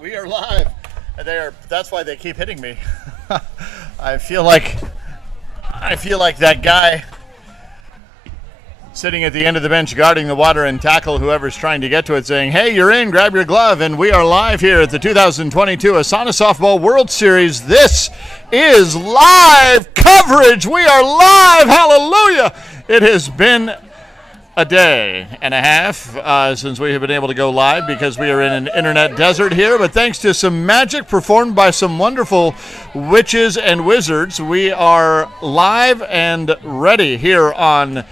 We are live. That's why they keep hitting me. I feel like that guy sitting at the end of the bench guarding the water and tackle whoever's trying to get to it, saying, "Hey, you're in, grab your glove." And we are live here at the 2022 ASANA Softball World Series. This is live coverage. We are live. Hallelujah. It has been a day and a half since we have been able to go live because we are in an internet desert here. But thanks to some magic performed by some wonderful witches and wizards, we are live and ready here on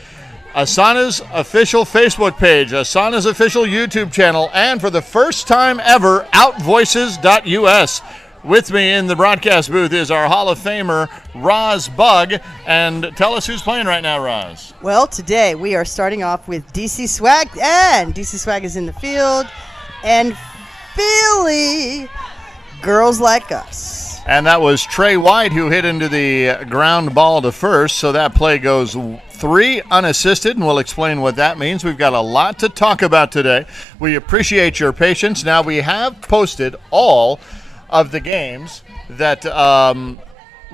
ASANA's official Facebook page, ASANA's official YouTube channel, and for the first time ever, outvoices.us. With me in the broadcast booth is our Hall of Famer, Roz Bug. And tell us who's playing right now, Roz. Well, today we are starting off with DC Swag, and DC Swag is in the field, and Philly, Girls Like Us. And that was Trey White who hit into the ground ball to first, so that play goes 3 unassisted, and we'll explain what that means. We've got a lot to talk about today. We appreciate your patience. Now, we have posted all of the games that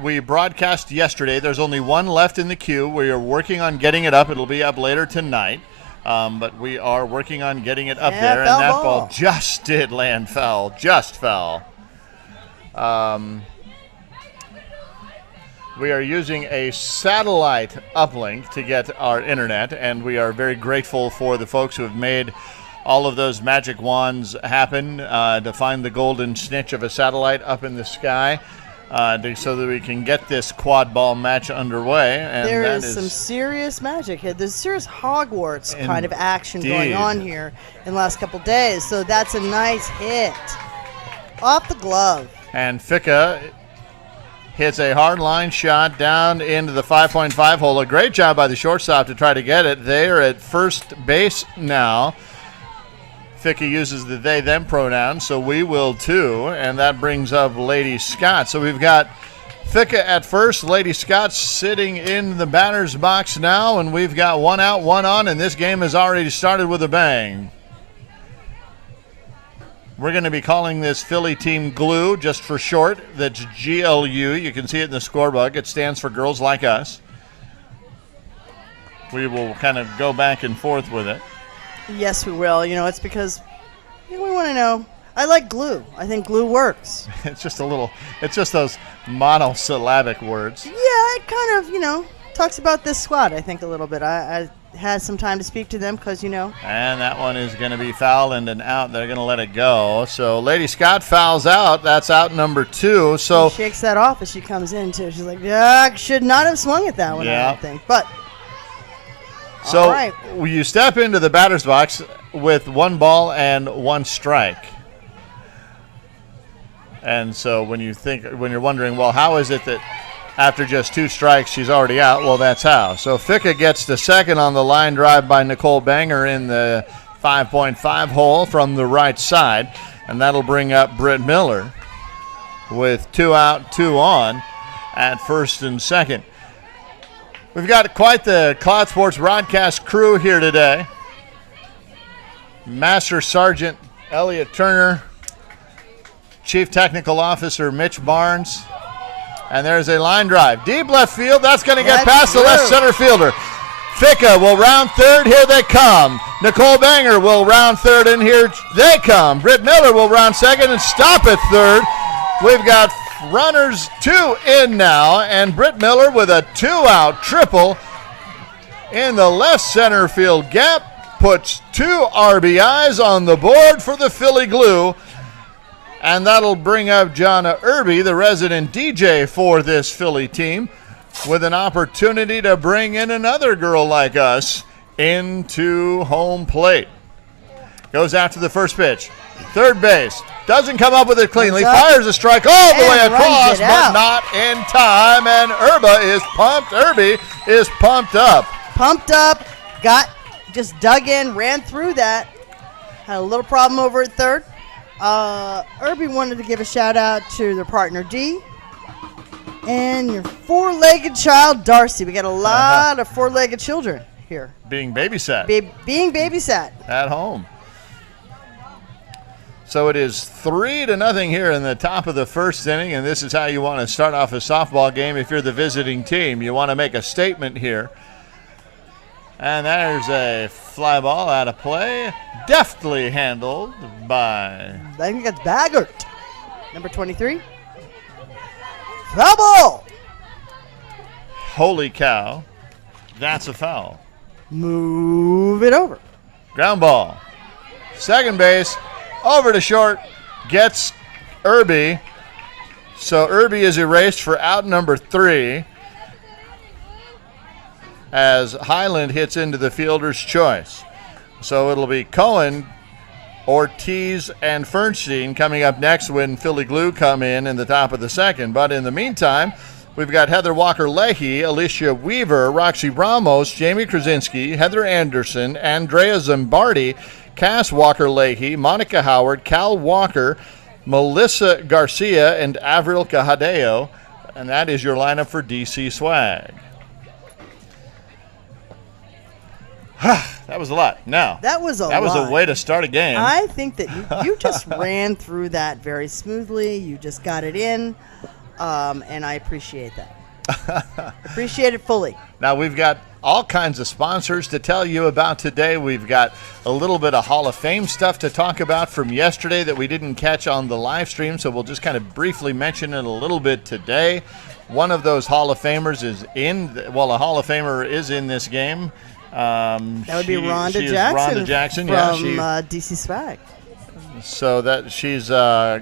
we broadcast yesterday. There's only one left in the queue. We are working on getting it up. It'll be up later tonight, but we are working on getting it up there. And that ball just did land foul, just foul. We are using a satellite uplink to get our internet, and we are very grateful for the folks who have made all of those magic wands happen to find the golden snitch of a satellite up in the sky so that we can get this quad ball match underway. And there is some serious magic here. There's serious Hogwarts kind of action going on here in the last couple days. So that's a nice hit off the glove. And Ficca hits a hard line shot down into the 5.5 hole. A great job by the shortstop to try to get it. They are at first base now. Ficca uses the they-them pronoun, so we will too, and that brings up Lady Scott. So we've got Ficca at first, Lady Scott sitting in the batter's box now, and we've got one out, one on, and this game has already started with a bang. We're going to be calling this Philly team GLUE, just for short. That's GLU. You can see it in the scorebook. It stands for Girls Like Us. We will kind of go back and forth with it. Yes, we will. You know, it's because we want to know. I like glue. I think glue works. It's just those monosyllabic words. Yeah, it kind of, talks about this squad, I think, a little bit. I had some time to speak to them because, And that one is going to be foul and an out. They're going to let it go. So Lady Scott fouls out. That's out number 2. So she shakes that off as she comes in, too. She's like, yeah, should not have swung at that one, I don't think. But so you step into the batter's box with 1 ball and 1 strike. And so when you're wondering, well, how is it that after just 2 strikes she's already out? Well, that's how. So Ficca gets the second on the line drive by Nicole Banger in the 5.5 hole from the right side. And that'll bring up Britt Miller with 2 out, 2 on at first and second. We've got quite the Cloud Sports broadcast crew here today. Master Sergeant Elliot Turner, Chief Technical Officer Mitch Barnes, and there's a line drive. Deep left field, that's going to get past the left center fielder. Ficca will round third, here they come. Nicole Banger will round third, and here they come. Britt Miller will round second and stop at third. We've got runners 2 in now, and Britt Miller with a 2-out triple in the left center field gap puts 2 RBIs on the board for the Philly Glue, and that'll bring up Jonna Irby, the resident DJ for this Philly team, with an opportunity to bring in another girl like us into home plate. Goes after the first pitch. Third base. Doesn't come up with it cleanly. Fires a strike all the way across, but not in time. And Irby is pumped up. Pumped up. Just dug in, ran through that. Had a little problem over at third. Irby wanted to give a shout out to their partner D and your 4-legged child Darcy. We got a lot of 4-legged children here. Being babysat. Being babysat. At home. So it is 3-0 here in the top of the first inning, and this is how you want to start off a softball game if you're the visiting team. You want to make a statement here. And there's a fly ball out of play, deftly handled by... I think that's Baggert, number 23. Foul ball! Holy cow, that's a foul. Move it over. Ground ball. Second base, over to short, gets Irby. So Irby is erased for out number 3 as Highland hits into the fielder's choice. So it'll be Cohen, Ortiz, and Fernstein coming up next when Philly Glue come in the top of the second. But in the meantime, we've got Heather Walker-Leahy, Alicia Weaver, Roxy Ramos, Jamie Krasinski, Heather Anderson, Andrea Zimbardi, Cass Walker-Leahy, Monica Howard, Cal Walker, Melissa Garcia, and Avril Cajadeo. And that is your lineup for DC Swag. That was a lot. Now, that was a way to start a game. I think that you just ran through that very smoothly. You just got it in, and I appreciate that. Appreciate it fully. Now, we've got all kinds of sponsors to tell you about today. We've got a little bit of Hall of Fame stuff to talk about from yesterday that we didn't catch on the live stream, so we'll just kind of briefly mention it a little bit today. One of those Hall of Famers is a Hall of Famer is in this game. That would be Rhonda Jackson. Rhonda Jackson, from DC Swag. So that she's a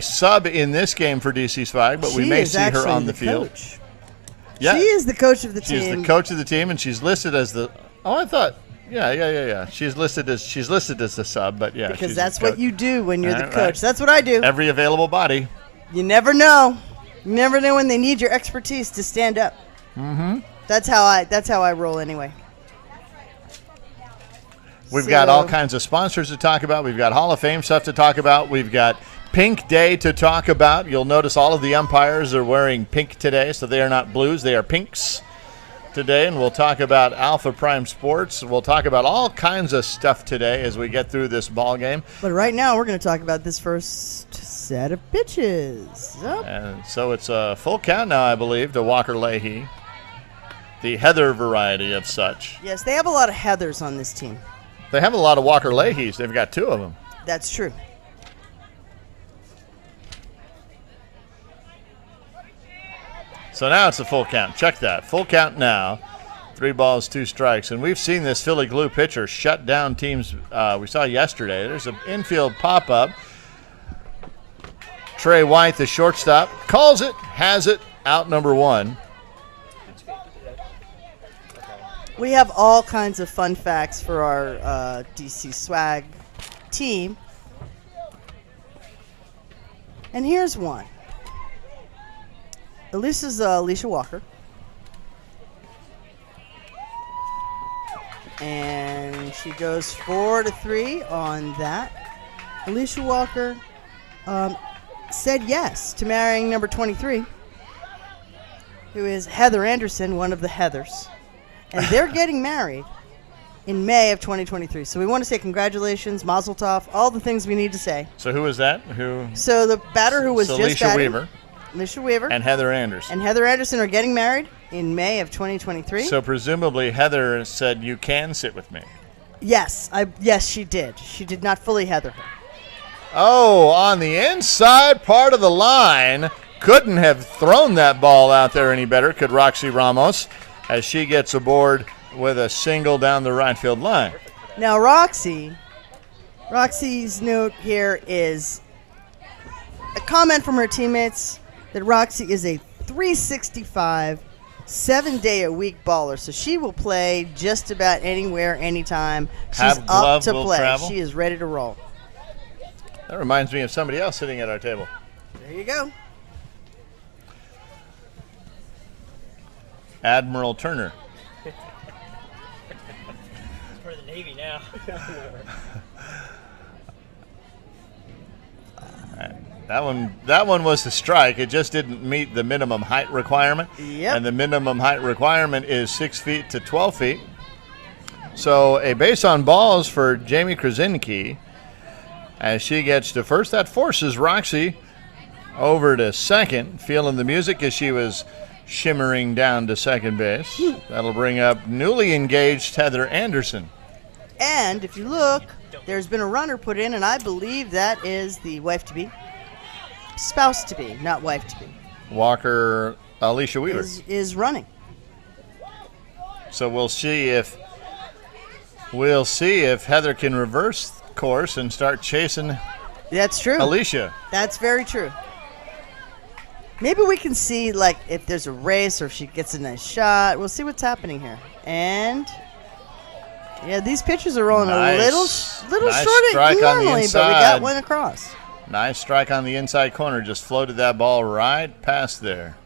sub in this game for DC Swag, but we may see her on the field. Coach. Yeah, she is the coach of the team. She's the coach of the team, and she's listed as the. Oh, I thought. Yeah. She's listed as the sub, but yeah. Because that's what you do when you're the coach. Right. That's what I do. Every available body. You never know. You never know when they need your expertise to stand up. Mm-hmm. That's how I roll anyway. We've got all kinds of sponsors to talk about. We've got Hall of Fame stuff to talk about. We've got Pink Day to talk about. You'll notice all of the umpires are wearing pink today, so they are not blues. They are pinks today, and we'll talk about Alpha Prime Sports. We'll talk about all kinds of stuff today as we get through this ball game. But right now, we're going to talk about this first set of pitches. Yep. And so it's a full count now, I believe, to Walker-Leahy, the Heather variety of such. Yes, they have a lot of Heathers on this team. They have a lot of Walker-Leahys. They've got 2 of them. That's true. So now it's a full count. Check that. Full count now. 3 balls, 2 strikes. And we've seen this Philly Glue pitcher shut down teams we saw yesterday. There's an infield pop-up. Trey White, the shortstop, calls it, has it, out number 1. We have all kinds of fun facts for our DC Swag team. And here's one. This is Alicia Walker. And she goes 4-3 on that. Alicia Walker said yes to marrying number 23, who is Heather Anderson, one of the Heathers. And they're getting married in May of 2023. So we want to say congratulations, mazel tov, all the things we need to say. So who is that? So the batter who was just Alicia batting, Weaver. Alicia Weaver. And Heather Anderson. And Heather Anderson are getting married in May of 2023. So presumably Heather said, you can sit with me. Yes, yes, she did. She did not fully Heather her. Oh, on the inside part of the line. Couldn't have thrown that ball out there any better, could Roxy Ramos, as she gets aboard with a single down the right field line. Now, Roxy's note here is a comment from her teammates that Roxy is a 365, 7-day-a-week baller, so she will play just about anywhere, anytime. She's up to play. Travel. She is ready to roll. That reminds me of somebody else sitting at our table. There you go. Admiral Turner. For the Navy now. That one was the strike. It just didn't meet the minimum height requirement. Yep. And the minimum height requirement is 6 feet to 12 feet. So a base on balls for Jamie Krasinski. as she gets to first. That forces Roxy over to second, feeling the music as she was shimmering down to second base. That'll bring up newly engaged Heather Anderson. And if you look, there's been a runner put in, and I believe that is the wife-to-be. Spouse-to-be, not wife-to-be. Walker, Alicia Weaver. Is running. So we'll see if Heather can reverse course and start chasing That's true. Alicia. That's very true. Maybe we can see, like, if there's a race or if she gets a nice shot. We'll see what's happening here. And, yeah, these pitches are rolling a little Nice short strike on the normally, but we inside. got one across. Nice strike on the inside corner. Just floated that ball right past there.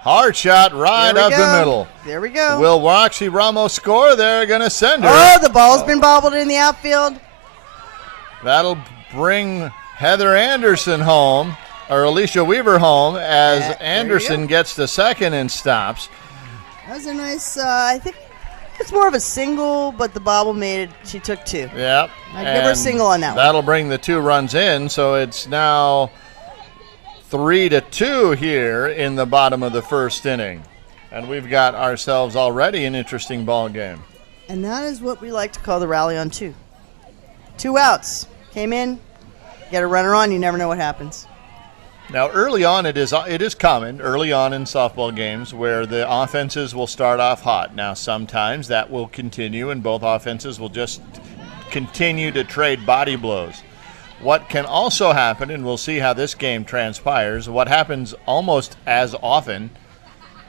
Hard shot right There we up go. the middle. There we go. Will Roxy Ramos score? They're going to send her. Oh, the ball's been bobbled in the outfield. That'll bring Heather Anderson home, or Alicia Weaver home, as There you Anderson go. gets to second and stops. That was a nice, I think it's more of a single, but the bobble made it. She took two. Yep. I'd give her a and single on that one. That'll bring the 2 runs in, so it's now 3-2 here in the bottom of the first inning. And we've got ourselves already an interesting ball game. And that is what we like to call the rally on 2. 2 outs. Came in, get a runner on, you never know what happens. Now, early on, it is common early on in softball games where the offenses will start off hot. Now, sometimes that will continue, and both offenses will just continue to trade body blows. What can also happen, and we'll see how this game transpires, what happens almost as often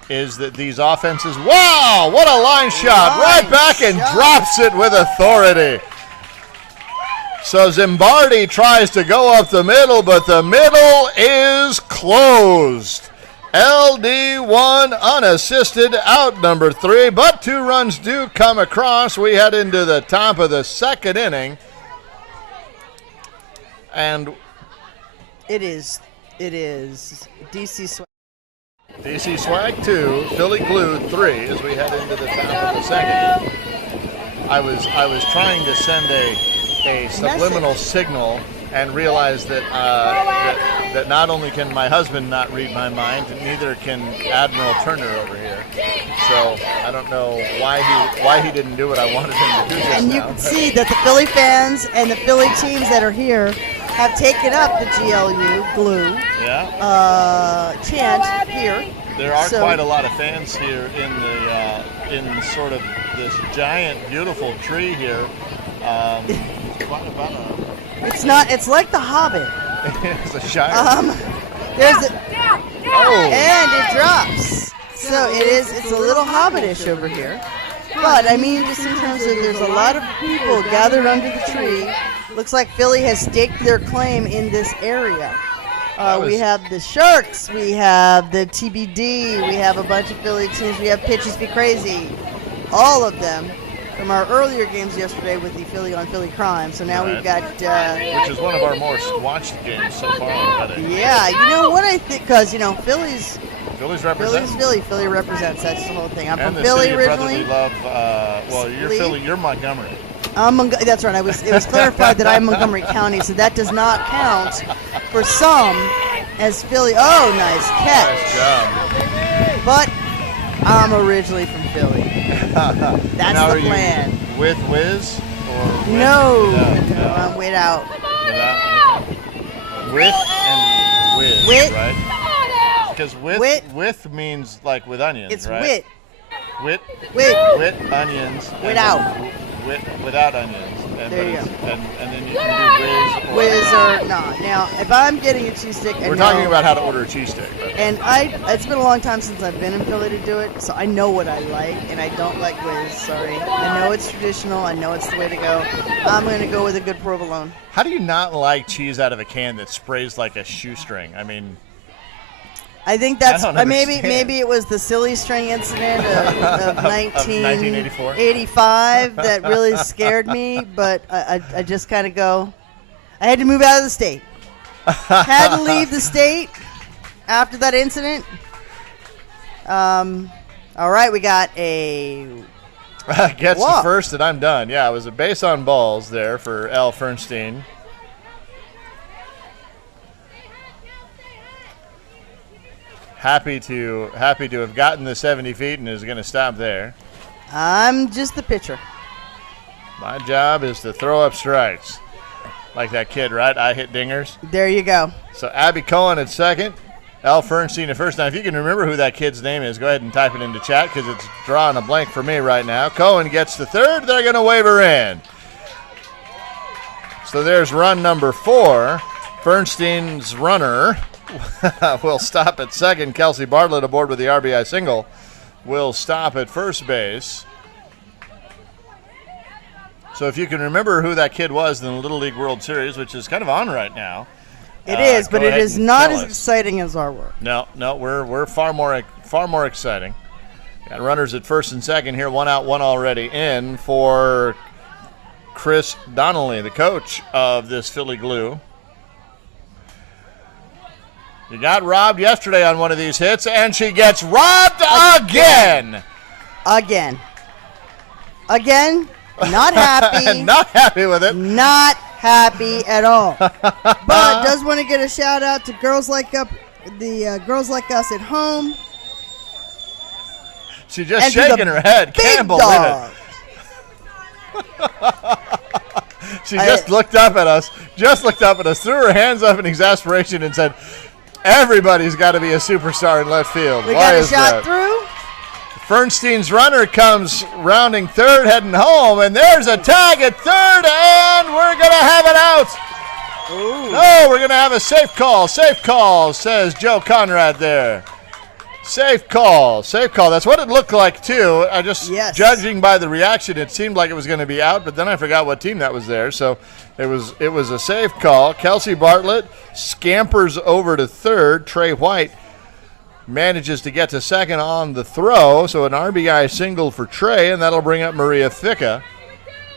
is that these offenses, wow, what a line shot, right back and drops it with authority. So Zimbardi tries to go up the middle, but the middle is closed. LD1 unassisted, out number 3, but 2 runs do come across. We head into the top of the second inning. And It is DC Swag. DC Swag 2, Philly Glue 3 as we head into the top of the second. I was trying to send a subliminal signal and realized that that not only can my husband not read my mind, neither can Admiral Turner over here. So I don't know why he didn't do what I wanted him to do just And now. you can see that the Philly fans and the Philly teams that are here have taken up the GLU glue chant here. There are So- quite a lot of fans here in sort of this giant, beautiful tree here. It's like the Hobbit. It's a giant. There's and it drops. So it's a little hobbitish over here. But I mean, just in terms of, there's a lot of people gathered under the tree. Looks like Philly has staked their claim in this area. We have the Sharks, we have the TBD, we have a bunch of Philly teams, we have Pitches Be Crazy, all of them from our earlier games yesterday with the Philly on Philly crime. So now we've got which is one of our more watched games so far. yeah, you know what I think, because Philly's represent. Philly represents. That's the whole thing. I'm And from the Philly city of originally. brotherly love. You're Lee? Philly. You're Montgomery. That's right. It was clarified that I'm Montgomery County, so that does not count for some as Philly. Oh, nice catch. Nice job. But I'm originally from Philly. That's Now, the are you plan. with Wiz or with, No, no. I'm without. Without? With and Wiz, Wit. right? Because Wit. with means like with onions, It's right? wit. Wit. Wit. Onions. and Without. then without onions. And, There you but go. it's- And then you can do Whiz or not. Now, if I'm getting a cheesesteak, We're talking about how to order a cheesesteak. Right? And it's been a long time since I've been in Philly to do it, so I know what I like, and I don't like whiz, sorry. I know it's traditional, I know it's the way to go. I'm going to go with a good provolone. How do you not like cheese out of a can that sprays like a shoestring? I mean, I think that's don't maybe understand. it was the silly string incident of 1984? 85 that really scared me, but I just kind of go. I had to move out of the state. Had to leave the state after that incident. All right, we got a Gets Whoa. the first, and I'm done. Yeah, it was a base on balls there for L. Fernstein. Happy to have gotten the 70 feet and is going to stop there. I'm just the pitcher. My job is to throw up strikes. Like that kid, right? I hit dingers. There you go. So Abby Cohen at second. Al Fernstein at first. Now, if you can remember who that kid's name is, go ahead and type it into chat because it's drawing a blank for me right now. Cohen gets the third. They're going to wave her in. So there's run number 4. Fernstein's runner will stop at second. Kelsey Bartlett aboard with the RBI single will stop at first base. So if you can remember who that kid was in the Little League World Series, which is kind of on right now. It is, but it is not as us. exciting as our work. No, we're far more exciting. Got runners at first and second here, 1 out, 1 already in for Chris Donnelly, the coach of this Philly Glue. You got robbed yesterday on one of these hits, and she gets robbed again. Again. Not happy. Not happy with it. Not happy at all. But does want to get a shout out to girls like us at home. She's just shaking her head. Can't believe it. She just looked up at us, threw her hands up in exasperation and said, everybody's got to be a superstar in left field. We Why got a is shot that? through. Fernstein's runner comes rounding third, heading home, and there's a tag at third, and we're going to have it out. Ooh. No, we're going to have a safe call. Safe call, says Joe Conrad there. Safe call. That's what it looked like, too. Judging by the reaction, it seemed like it was going to be out, but then I forgot what team that was there. So it was a safe call. Kelsey Bartlett scampers over to third. Trey White manages to get to second on the throw. So an RBI single for Trey, and that'll bring up Maria Ficca.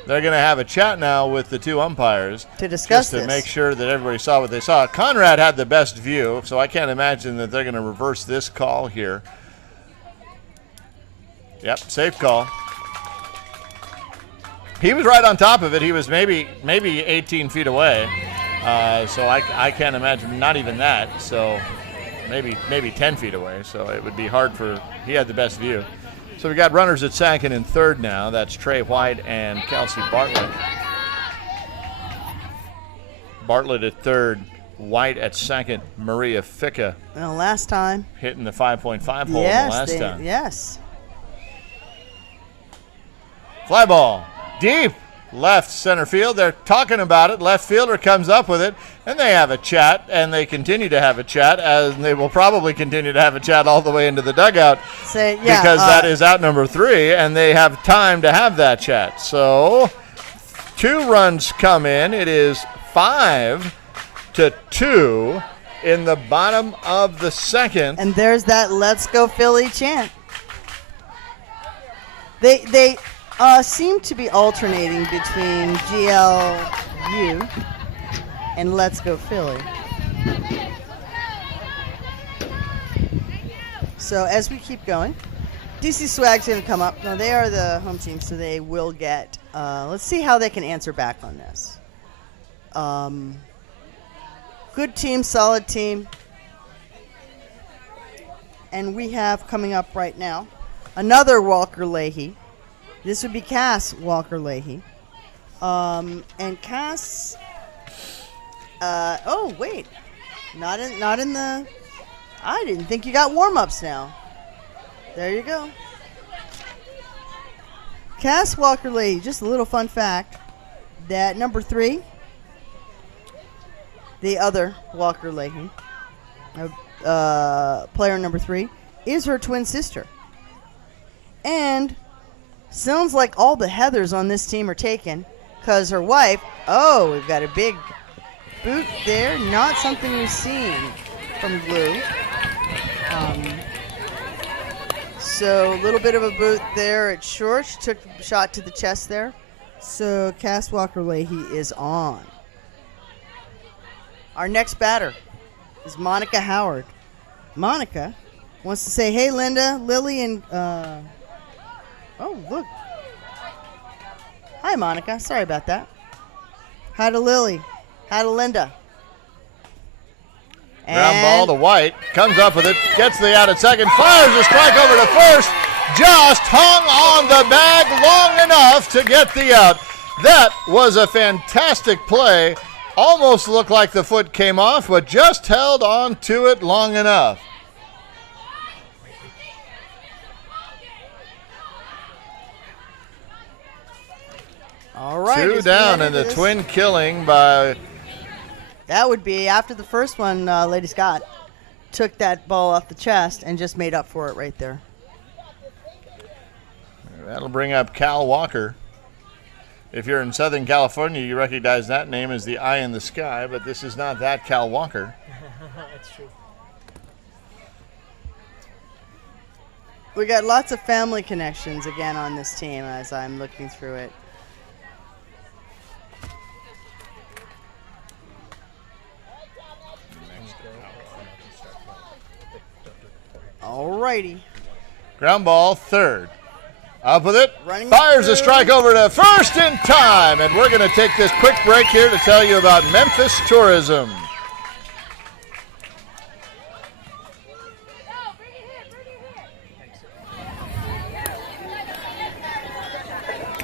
They're going to have a chat now with the two umpires to discuss just to make sure that everybody saw what they saw. Conrad had the best view, so I can't imagine that they're going to reverse this call here. Yep, safe call. He was right on top of it. He was maybe 18 feet away, so I can't imagine, not even that. So maybe 10 feet away. So it would be hard for. He had the best view. So we got runners at second and third now. That's Trey White and Kelsey Bartlett. Bartlett at third, White at second, Maria Ficca. Well, last time. Hitting the 5.5 hole last time. Yes. Fly ball, deep left center field. They're talking about it. Left fielder comes up with it, and they have a chat, and they continue to have a chat, as they will probably continue to have a chat all the way into the dugout because that is out number 3, and they have time to have that chat. So 2 runs come in. It is 5-2 in the bottom of the second. And there's that "Let's Go Philly" chant. They seem to be alternating between GLU and "Let's Go Philly." So as we keep going, DC Swag's going to come up. Now they are the home team, so they will get. Let's see how they can answer back on this. Good team, solid team. And we have coming up right now another Walker Leahy. This would be Cass Walker Leahy. And Cass, oh wait, not in the, I didn't think you got warm-ups now. There you go. Cass Walker Leahy, just a little fun fact, that number 3, the other Walker Leahy, player number 3, is her twin sister. And sounds like all the Heathers on this team are taken because her wife, we've got a big boot there. Not something we've seen from Glue. So a little bit of a boot there at short. She took a shot to the chest there. So Cass Walker Leahy is on. Our next batter is Monica Howard. Monica wants to say, hey, Linda, Lily, and... oh, look. Hi, Monica. Sorry about that. Hi to Lily. Hi to Linda. Ground ball to White. Comes up with it. Gets the out at second. Fires a strike over to first. Just hung on the bag long enough to get the out. That was a fantastic play. Almost looked like the foot came off, but just held on to it long enough. All right. 2 down, and the twin killing by... That would be after the first one, Lady Scott took that ball off the chest and just made up for it right there. That'll bring up Cal Walker. If you're in Southern California, you recognize that name as the Eye in the Sky, but this is not that Cal Walker. That's true. We got lots of family connections again on this team as I'm looking through it. All righty. Ground ball, third. Up with it. Running Fires through. a strike over to first in time. And we're going to take this quick break here to tell you about Memphis Tourism.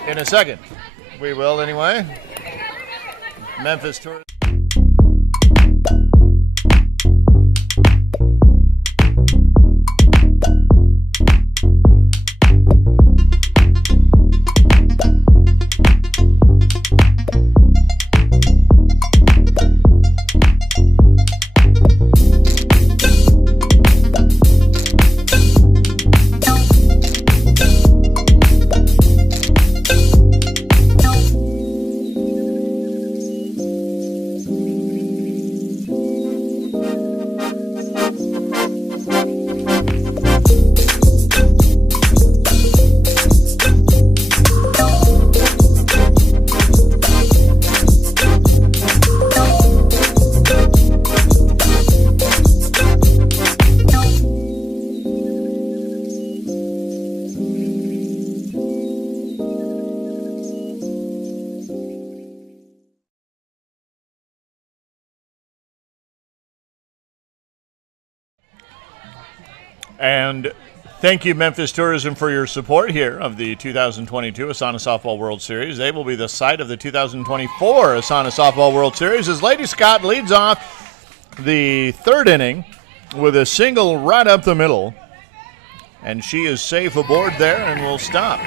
In a second. We will anyway. Memphis Tourism. And thank you, Memphis Tourism, for your support here of the 2022 ASANA Softball World Series. They will be the site of the 2024 ASANA Softball World Series as Lady Scott leads off the third inning with a single right up the middle. And she is safe aboard there and will stop.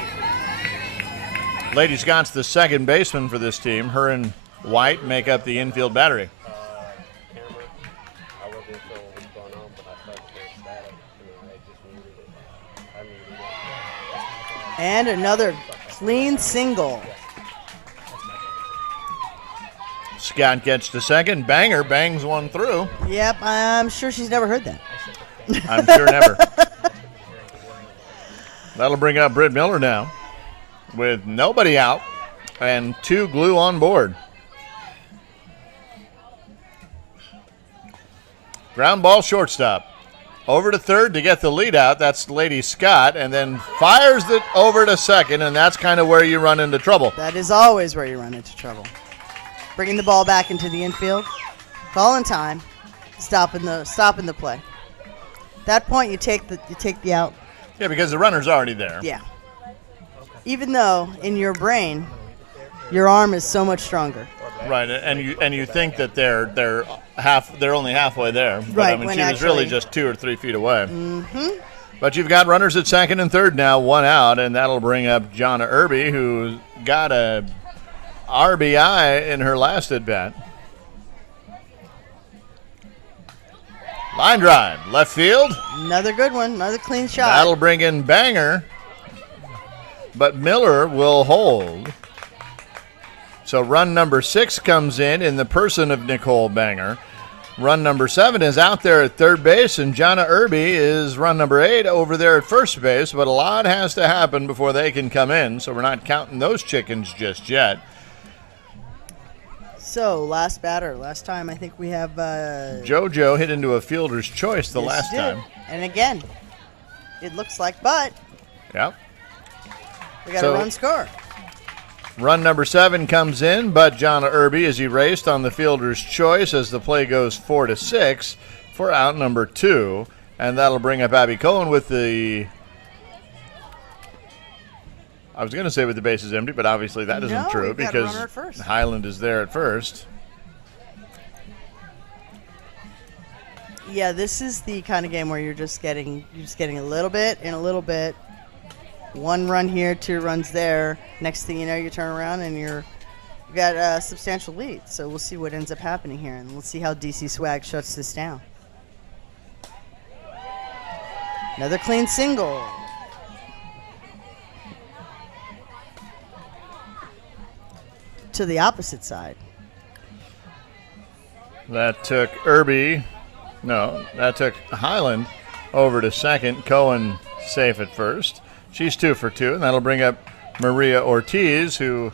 Lady Scott's the second baseman for this team. Her and White make up the infield battery. And another clean single. Scott gets to second. Banger bangs one through. Yep, I'm sure she's never heard that. I'm sure never. That'll bring up Britt Miller now with nobody out and 2 glue on board. Ground ball shortstop. Over to third to get the lead out. That's Lady Scott, and then fires it over to second, and that's kind of where you run into trouble. That is always where you run into trouble. Bringing the ball back into the infield, calling time, stopping the play. At that point, you take the out. Yeah, because the runner's already there. Yeah. Even though in your brain, your arm is so much stronger. Right, and you think that they're only halfway there. But Right, I mean, when she was actually- really just 2 or 3 feet away. Mm-hmm. But you've got runners at second and third now, 1 out, and that'll bring up Jonna Irby, who got a RBI in her last at bat. Line drive, left field. Another good one, another clean shot. That'll bring in Banger, but Miller will hold. So run number 6 comes in the person of Nicole Banger. Run number 7 is out there at third base, and Jonna Irby is run number 8 over there at first base, but a lot has to happen before they can come in, so we're not counting those chickens just yet. So, last batter. Last time I think we have... JoJo hit into a fielder's choice the last did. time. And again, it looks like, but Yep. we got So- a run score. Run number 7 comes in, but John Irby is erased on the fielder's choice as the play goes 4-6 for out number 2. And that'll bring up Abby Cohen with the, I was going to say with the bases empty, but obviously that isn't true because Highland is there at first. Yeah, this is the kind of game where you're just getting a little bit and a little bit. 1 run here, 2 runs there. Next thing you know, you turn around and you got a substantial lead. So we'll see what ends up happening here, and we'll see how DC Swag shuts this down. Another clean single. To the opposite side. That took Irby. No, that took Highland over to second. Cohen safe at first. She's 2 for 2, and that'll bring up Maria Ortiz, who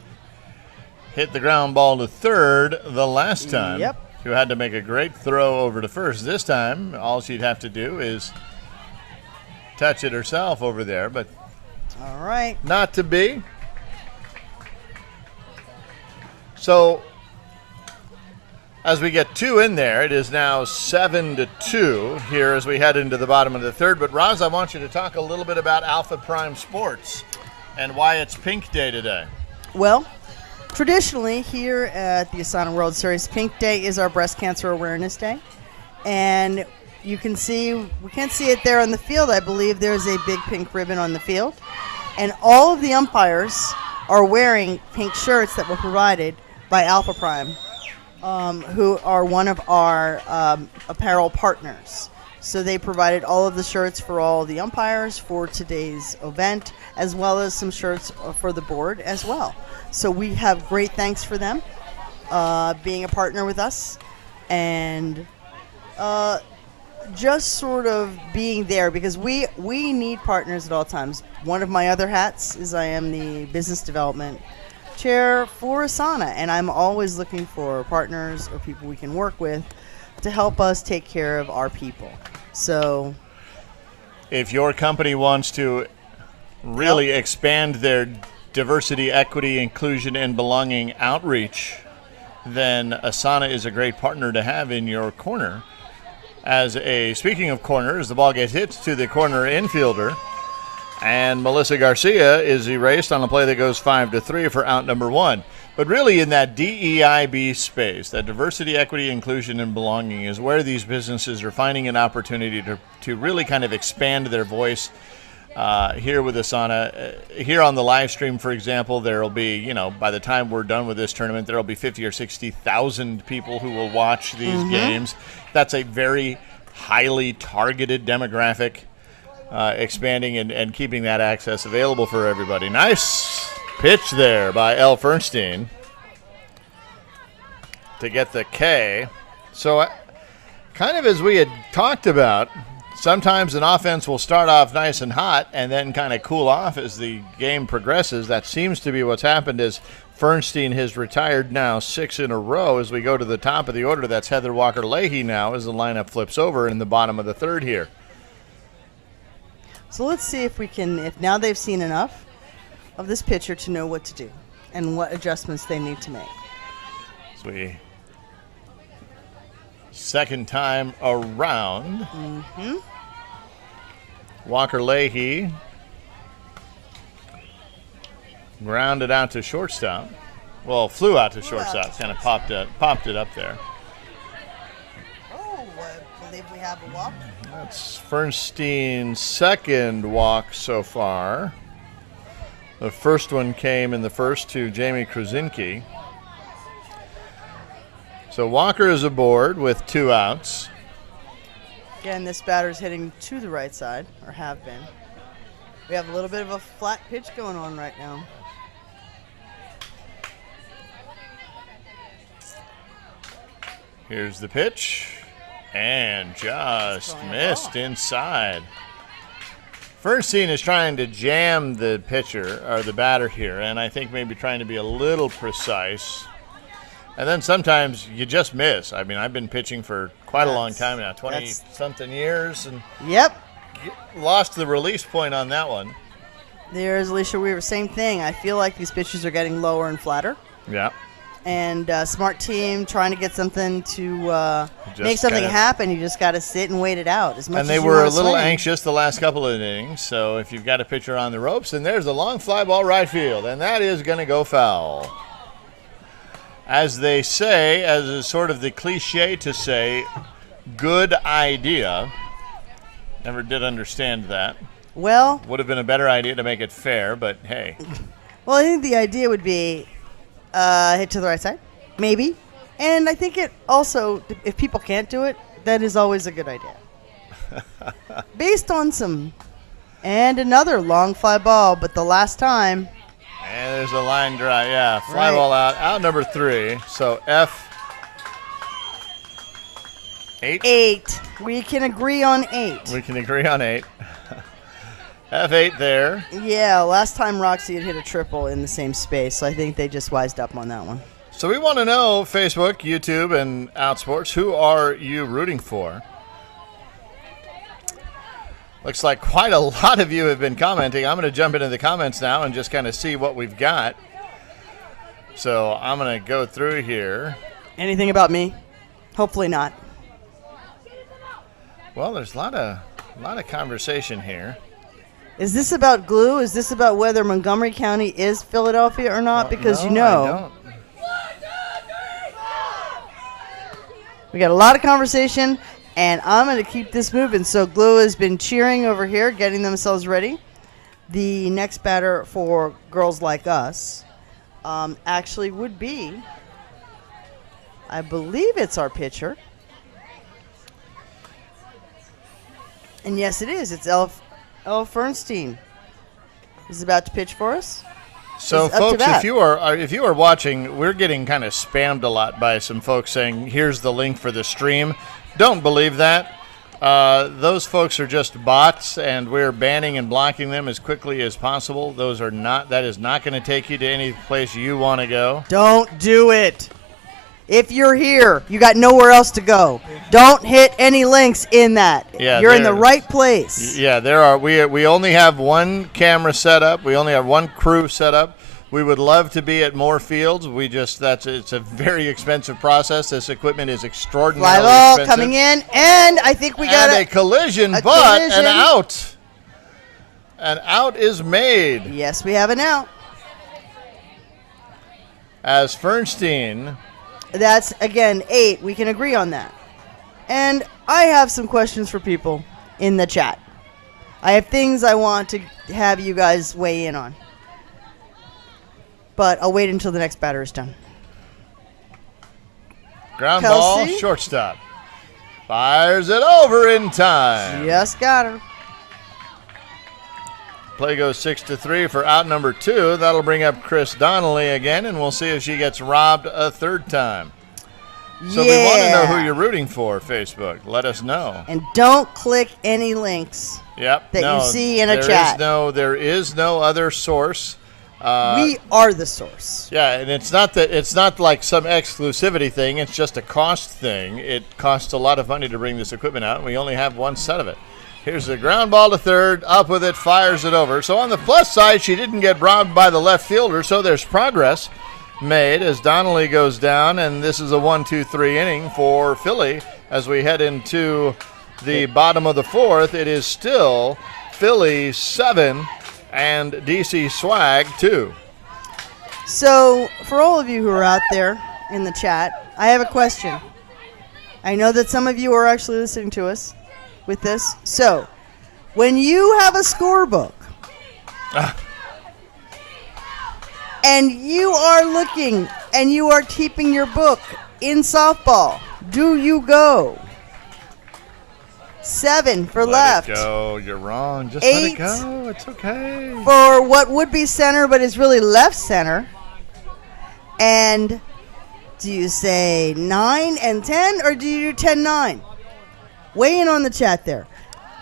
hit the ground ball to third the last time. Yep. Who had to make a great throw over to first. This time, all she'd have to do is touch it herself over there, but all right, not to be. So as we get 2 in there, it is now 7-2 here as we head into the bottom of the third. But Roz, I want you to talk a little bit about Alpha Prime Sports and why it's Pink Day today. Well, traditionally here at the ASANA World Series, Pink Day is our Breast Cancer Awareness Day. And you can see, we can't see it there on the field. I believe there's a big pink ribbon on the field. And all of the umpires are wearing pink shirts that were provided by Alpha Prime, who are one of our apparel partners. So they provided all of the shirts for all the umpires for today's event, as well as some shirts for the board as well. So we have great thanks for them being a partner with us, and just sort of being there, because we need partners at all times. One of my other hats is I am the business development chair for ASANA, and I'm always looking for partners or people we can work with to help us take care of our people. So if your company wants to really expand their diversity, equity, inclusion, and belonging outreach, then ASANA is a great partner to have in your corner. Speaking of corners, the ball gets hit to the corner infielder, and Melissa Garcia is erased on a play that goes 5-3 for out number 1. But really in that DEIB space, that diversity, equity, inclusion, and belonging, is where these businesses are finding an opportunity to really kind of expand their voice here with ASANA. Here on the live stream, for example, there will be, by the time we're done with this tournament, there will be 50 or 60,000 people who will watch these games. That's a very highly targeted demographic. Expanding and keeping that access available for everybody. Nice pitch there by Elle Fernstein to get the K. So kind of as we had talked about, sometimes an offense will start off nice and hot and then kind of cool off as the game progresses. That seems to be what's happened, as Fernstein has retired now 6 in a row. As we go to the top of the order, that's Heather Walker-Leahy now as the lineup flips over in the bottom of the third here. So let's see if now they've seen enough of this pitcher to know what to do and what adjustments they need to make. Second time around. Walker-Leahy grounded out to shortstop. Well, flew out to shortstop, kind of popped it up there. Oh, I believe we have a walk. That's Fernstein's second walk so far. The first one came in the first to Jamie Krasinski. So Walker is aboard with 2 outs. Again, this batter's hitting to the right side, or have been. We have a little bit of a flat pitch going on right now. Here's the pitch. And just missed inside. Fernstein is trying to jam the pitcher, or the batter here, and I think maybe trying to be a little precise. And then sometimes you just miss. I mean, I've been pitching for quite a long time now, 20-something years, and Yep. lost the release point on that one. There's Alicia Weaver. Same thing. I feel like these pitches are getting lower and flatter. Yeah. And smart team trying to get something to Just make something kinda- happen. You just got to sit and wait it out. As much And they as you were a wanna little swing. anxious the last couple of innings. So if you've got a pitcher on the ropes, and there's a long fly ball right field, and that is going to go foul. As they say, as is sort of the cliche to say, good idea. Never did understand that. Well, Would have been a better idea to make it fair, but hey. well, I think the idea would be hit to the right side, maybe. And I think it also, if people can't do it, that is always a good idea. Based on some, and another long fly ball, but the last time. And there's a line drive. Yeah, fly Right. ball out number 3. So F8. 8. We can agree on 8. We can agree on 8. F8 there. Yeah, last time Roxy had hit a triple in the same space, so I think they just wised up on that one. So we want to know, Facebook, YouTube, and Outsports, who are you rooting for? Looks like quite a lot of you have been commenting. I'm going to jump into the comments now and just kind of see what we've got. So I'm going to go through here. Anything about me? Hopefully not. Well, there's a lot of conversation here. Is this about glue? Is this about whether Montgomery County is Philadelphia or not? Because No, you know. I don't. We got a lot of conversation, and I'm going to keep this moving. So Glue has been cheering over here, getting themselves ready. The next batter for Girls Like Us actually would be, I believe it's our pitcher. And yes, it is. It's Elle Fernstein. Is about to pitch for us. So, It's up to folks, bat. if you are watching, we're getting kind of spammed a lot by some folks saying, "Here's the link for the stream." Don't believe that. Those folks are just bots, and we're banning and blocking them as quickly as possible. That is not going to take you to any place you want to go. Don't do it. If you're here, you got nowhere else to go. Don't hit any links in that. Yeah, you're in the there- right place. Yeah, there are. We only have one camera set up. We only have one crew set up. We would love to be at more fields. It's a very expensive process. This equipment is Fly extraordinarily ball expensive. coming in, and I think we got And a collision, a but collision. an out. An out is made Yes, we have an out. as Fernstein. That's, again, 8. We can agree on that. And I have some questions for people in the chat. I have things I want to have you guys weigh in on. But I'll wait until the next batter is done. Ground ball, Kelsey? shortstop. Fires it over in time. Just got her. Play goes 6-3 for out number 2. That'll bring up Chris Donnelly again, and we'll see if she gets robbed a third time. So we want to know who you're rooting for, Facebook. Let us know. And don't click any links. Yep. that you see in a there chat. There is no other source. We are the source. Yeah, and it's not like some exclusivity thing. It's just a cost thing. It costs a lot of money to bring this equipment out, and we only have one set of it. Here's the ground ball to third. Up with it, fires it over. So on the plus side, she didn't get robbed by the left fielder, so there's progress made as Donnelly goes down, and this is a 1-2-3 inning for Philly as we head into the bottom of the 4th. It is still Philly 7 and DC Swag 2. So, for all of you who are out there in the chat, I have a question. I know that some of you are actually listening to us with this. So, when you have a scorebook and you are looking and you are keeping your book in softball, do you go 7 for left? Let it go. You're wrong. Just 8 let it go. It's okay. for what would be center but is really left center? And do you say 9 and 10 or do you do 10-9? Weigh in on the chat there.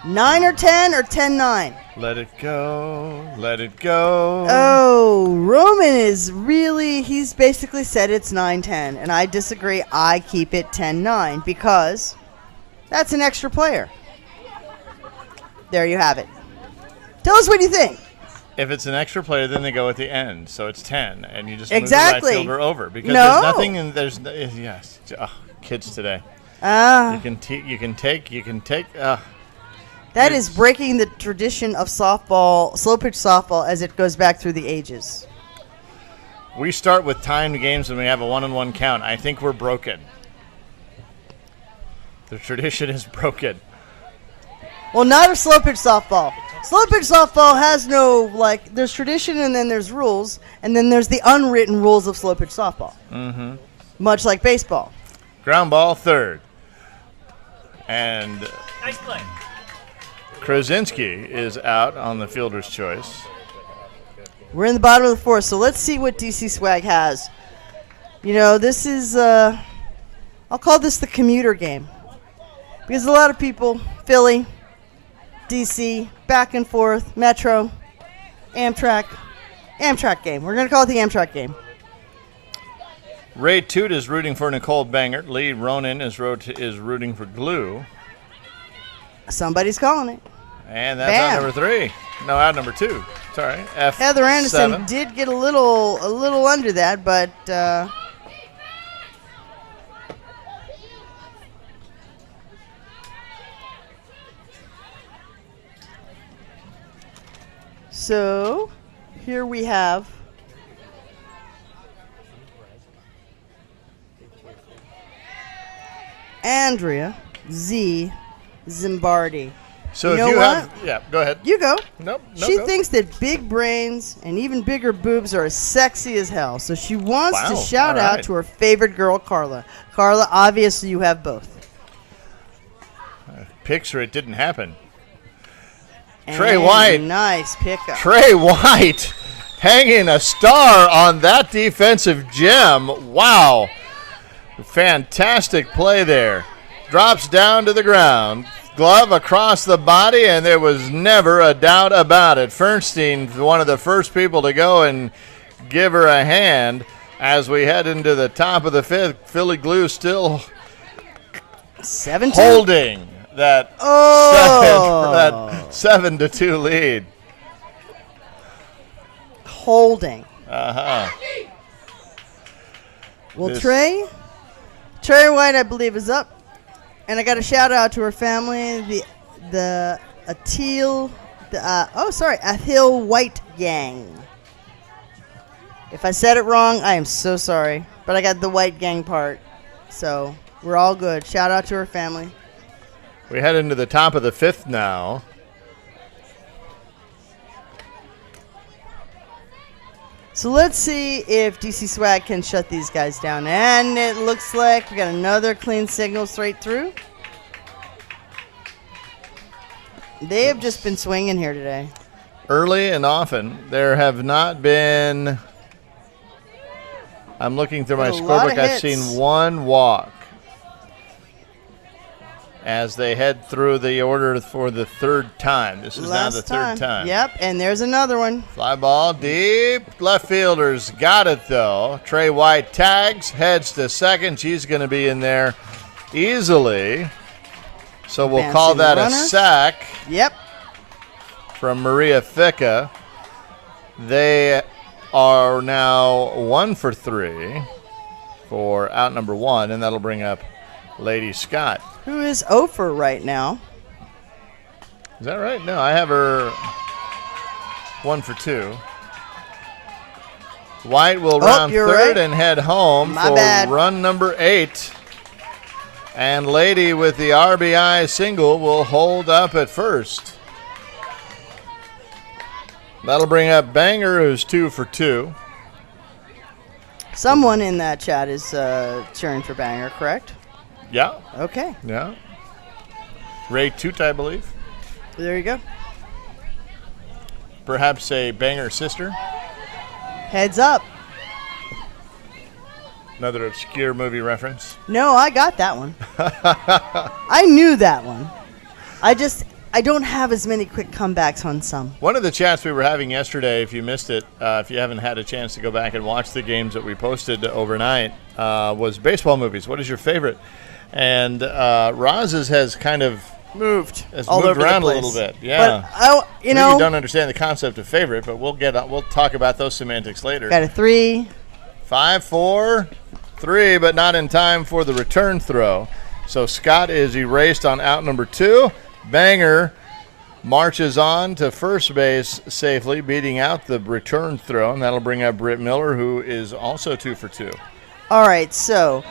9 or 10 or 10-9? Let it go. Let it go. Oh, Roman is really, he's basically said it's 9-10, and I disagree. I keep it 10-9 because that's an extra player. There you have it. Tell us what you think. If it's an extra player, then they go at the end, so it's 10, and you just Exactly. move the right fielder over because No. there's nothing. In, there's yes, kids today. You can take. That is breaking the tradition of softball, slow pitch softball, as it goes back through the ages. We start with timed games when we have a 1-on-1 count. I think we're broken. The tradition is broken. Well, not a slow pitch softball. Slow pitch softball has no, there's tradition and then there's rules, and then there's the unwritten rules of slow pitch softball. Mm-hmm. Much like baseball. Ground ball, third. And Nice play. Krasinski is out on the fielder's choice. We're in the bottom of the fourth, so let's see what DC Swag has. You know, this is, I'll call this the commuter game. Because a lot of people, Philly, DC, back and forth, Metro, Amtrak game. We're going to call it the Amtrak game. Ray Toot is rooting for Nicole Bangert. Lee Ronan is rooting for Glue. Somebody's calling it. And that's Bam. out number 3. No, out number 2. Sorry. F7. Heather Anderson did get a little under that, but so here we have Andrea Z. Zimbardi. So You if know you what? have, yeah, go ahead. You go. Nope. She go. thinks that big brains and even bigger boobs are as sexy as hell. So she wants to Wow. shout All out right. to her favorite girl, Carla. Carla, obviously you have both. Picture it didn't happen. Trey And White. Nice pickup. Trey White hanging a star on that defensive gem. Wow. Fantastic play there. Drops down to the ground. Glove across the body, and there was never a doubt about it. Fernstein, one of the first people to go and give her a hand as we head into the top of the fifth. Philly Glue still 7-2. holding that Oh. 7-2 lead. Holding. Uh-huh. Well, This- Trey White, I believe, is up. And I got a shout out to her family, the Athil White Gang. If I said it wrong, I am so sorry. But I got the White Gang part. So we're all good. Shout out to her family. We head into the top of the fifth now. So let's see if DC Swag can shut these guys down. And it looks like we got another clean signal straight through. They have just been swinging here today. Early and often, there have not been. I'm looking through my A lot scorebook. of I've hits. seen one walk as they head through the order for the third time. This is now the third time. Yep, and there's another one. Fly ball deep. Left fielders got it, though. Trey White tags, heads to second. She's going to be in there easily. So we'll call Advancing that a runner. sack Yep. from Maria Ficca. They are now 1 for 3 for out number 1, and that'll bring up Lady Scott. Who is Ofer right now? Is that right? No, I have her 1 for 2. White will round you're third right. and head home My for bad. run number 8. And Lady with the RBI single will hold up at first. That'll bring up Banger, who's 2 for 2. Someone in that chat is cheering for Banger, correct? Yeah, Okay, yeah. Ray Toot, I believe. there you go. Perhaps a Banger sister. Heads up. Another obscure movie reference. No, I got that one. I knew that one. I don't have as many quick comebacks on some. One of the chats we were having yesterday, if you missed it, if you haven't had a chance to go back and watch the games that we posted overnight, was baseball movies. What is your favorite? And Roz's has kind of moved It's all moved over around the a place. little bit. Yeah. But You don't understand the concept of favorite, but we'll talk about those semantics later. got a 3. 5, 4, 3, but not in time for the return throw. So Scott is erased on out number 2. Banger marches on to first base safely, beating out the return throw, and that'll bring up Britt Miller, who is also 2 for 2. All right, so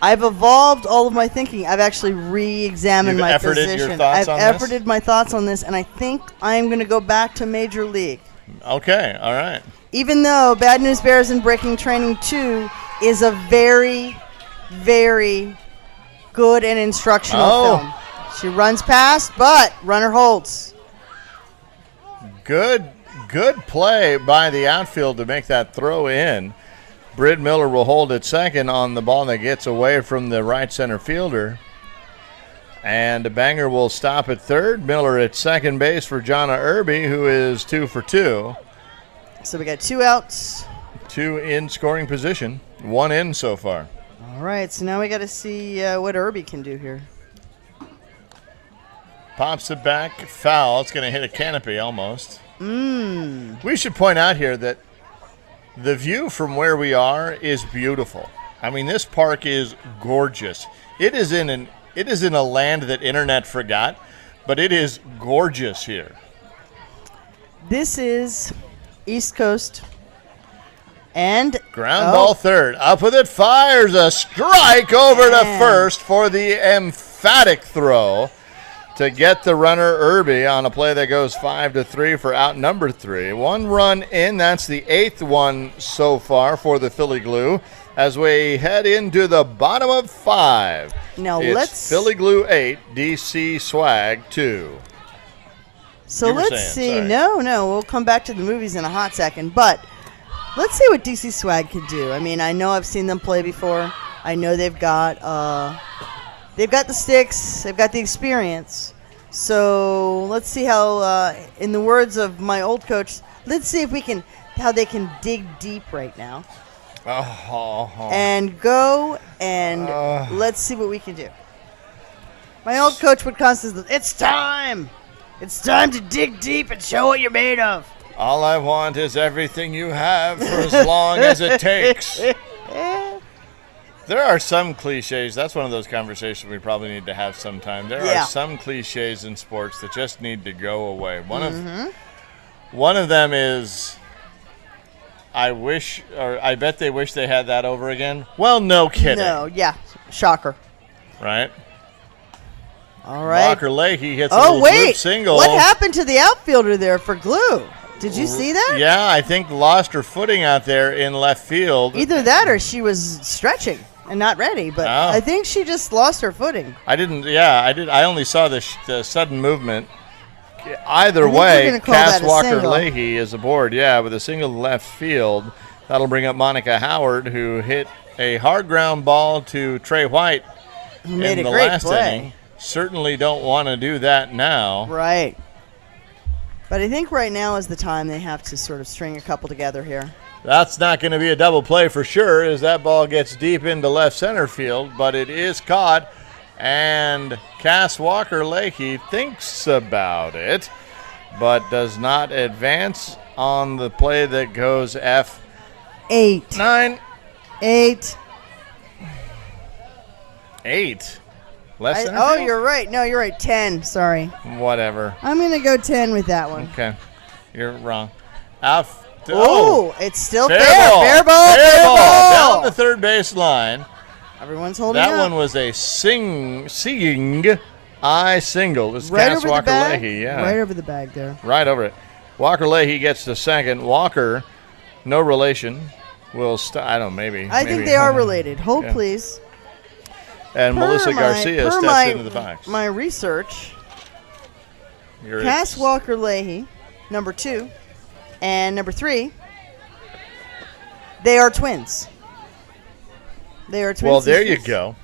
I've evolved all of my thinking. I've actually re-examined You've my efforted position. your thoughts on I've this? efforted my thoughts on this, and I think I'm going to go back to Major League. Okay, all right. Even though Bad News Bears in Breaking Training 2 is a very, very good and instructional film. She runs past, but runner holds. Good play by the outfield to make that throw in. Britt Miller will hold at second on the ball that gets away from the right center fielder. And Banger will stop at third. Miller at second base for Jonna Irby, who is 2 for 2. So we got 2 outs. 2 in scoring position. 1 in so far. All right, so now we got to see what Irby can do here. Pops it back, foul. It's going to hit a canopy almost. We should point out here that the view from where we are is beautiful. I mean, this park is gorgeous. It is in a land that internet forgot, but it is gorgeous here. This is East Coast. And Ground ball third. Up with it, fires a strike over to Man. first for the emphatic throw to get the runner Irby on a play that goes 5-3 for out number 3. 1 run in. That's the 8th one so far for the Philly Glue as we head into the bottom of 5. Now It's let's Philly Glue 8, DC Swag 2. So You were let's saying, see. sorry. No, we'll come back to the movies in a hot second. But let's see what DC Swag can do. I mean, I know I've seen them play before. I know they've got the sticks. They've got the experience. So let's see how, in the words of my old coach, let's see how they can dig deep right now. And go and let's see what we can do. My old coach would constantly, it's time. It's time to dig deep and show what you're made of. All I want is everything you have for as long as it takes. There are some cliches. That's one of those conversations we probably need to have sometime. There are some cliches in sports that just need to go away. One of them is, I bet they wish they had that over again. Well, no kidding. No, yeah. Shocker. Right? All right. Walker Leahy hits a little group single. What happened to the outfielder there for Glue? Did you see that? Yeah, I think lost her footing out there in left field. Either that or she was stretching and not ready, but I think she just lost her footing. I did. I only saw the sudden movement. Either we're way, gonna call Cass that a Walker single. Leahy is aboard, with a single to left field. That'll bring up Monica Howard, who hit a hard ground ball to Trey White Who made in a the great last play. inning. Certainly don't want to do that now. Right. But I think right now is the time they have to sort of string a couple together here. That's not going to be a double play for sure as that ball gets deep into left center field, but it is caught, and Cass Walker Leahy thinks about it, but does not advance on the play that goes Eight. F9. 8. 8. Left center Oh, field? you're right. No, you're right. 10. Sorry. Whatever. I'm going to go 10 with that one. Okay. You're wrong. Oh, it's still fair. Fair ball. Fair ball. Fair ball. Down the third base line. Everyone's holding That up. one was a seeing eye single. This is Right Cass over the Walker bag. Leahy. Yeah. Right over the bag there. Right over it. Walker Leahy gets to second. Walker, no relation, will I don't know, maybe. I think they are related. Hold, please. And Melissa Garcia steps into the box. My research, Cass Walker Leahy, number 2, and number 3, they are twins. They are twins. Well, there you sisters. go.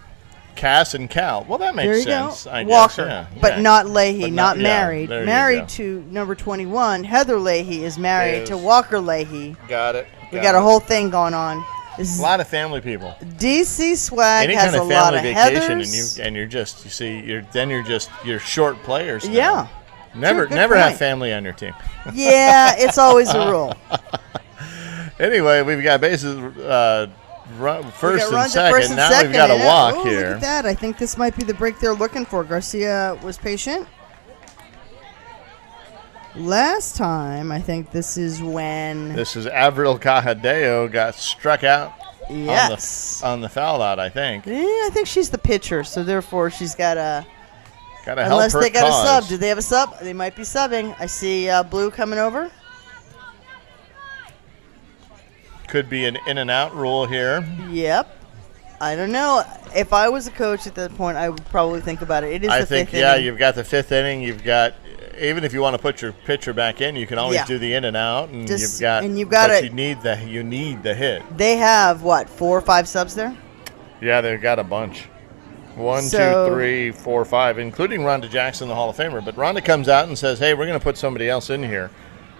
Cass and Cal. Well, that makes There you sense. go. I guess. Walker, Yeah, but yeah. not Leahy, But not yeah, married. there you Married go. to number 21, Heather Leahy is married Is. to Walker Leahy. Got it. We got a whole thing going on. A lot of family people. DC Swag Any has kind a of lot family of vacation, Heathers. and you're short players. Now. Yeah. Never Good have point. family on your team. Yeah, it's always a rule. Anyway, we've got bases first and runs at second. first and Now second, we've got a and walk Look here. at that. I think this might be the break they're looking for. Garcia was patient. Last time, I think this is when. This is Avril Cajadeo got struck out Yes. on the foul out, I think. Yeah, I think she's the pitcher, so therefore she's got a. Got to help Unless her they got cause. a sub. Do they have a sub? They might be subbing. I see Blue coming over. Could be an in and out rule here. Yep. I don't know. If I was a coach at that point, I would probably think about it. It is I the think, fifth yeah, inning. you've got the fifth inning. You've got, even if you want to put your pitcher back in, you can always Yeah. do the in and out. And Just- you've got, and you've got but it- you need the hit. They have, what, 4 or 5 subs there? Yeah, they've got a bunch. 1, So- 2, 3, 4, 5, including Rhonda Jackson, the Hall of Famer. But Rhonda comes out and says, hey, we're going to put somebody else in here.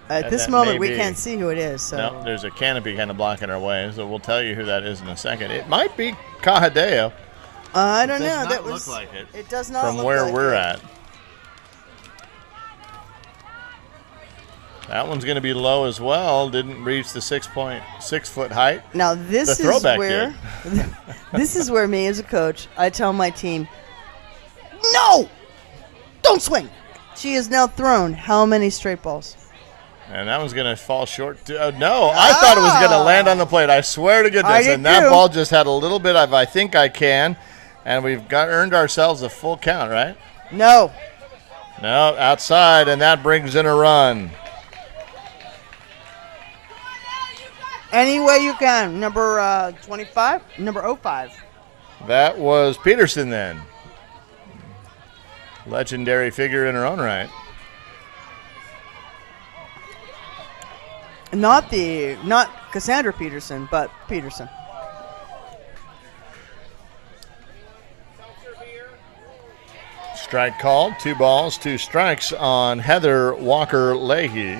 At And this that moment, may we be- can't see who it is. So. No, there's a canopy kind of blocking our way, so we'll tell you who that is in a second. It might be Cajadeo. I don't It does know. not That look was. like it It does not from look where like we're it. at. That one's going to be low as well. Didn't reach the 6.6-foot height. Now this The is throwback where. This is where me as a coach, I tell my team, no, don't swing. She has now thrown how many straight balls? And that one's going to fall short. No, I thought it was going to land on the plate. I swear to I goodness. did And that too. ball just had a little bit of I think I can. And we've earned ourselves a full count, right? No. No, outside, and that brings in a run. Any way you can. Number 25, number 05. That was Peterson then. Legendary figure in her own right. Not Cassandra Peterson, but Peterson. Strike called. 2 balls, 2 strikes on Heather Walker-Leahy.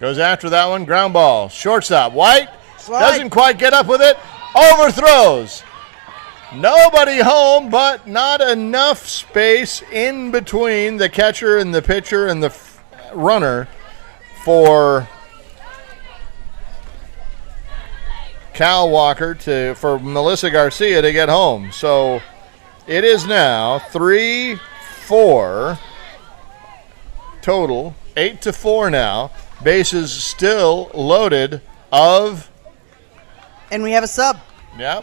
Goes after that one. Ground ball. Shortstop. White Slide. doesn't quite get up with it. Overthrows. Nobody home, but not enough space in between the catcher and the pitcher and the runner for Cal Walker for Melissa Garcia to get home. So it is now 3-4 total, 8-4 now. Bases still loaded of, And we have a sub. yep,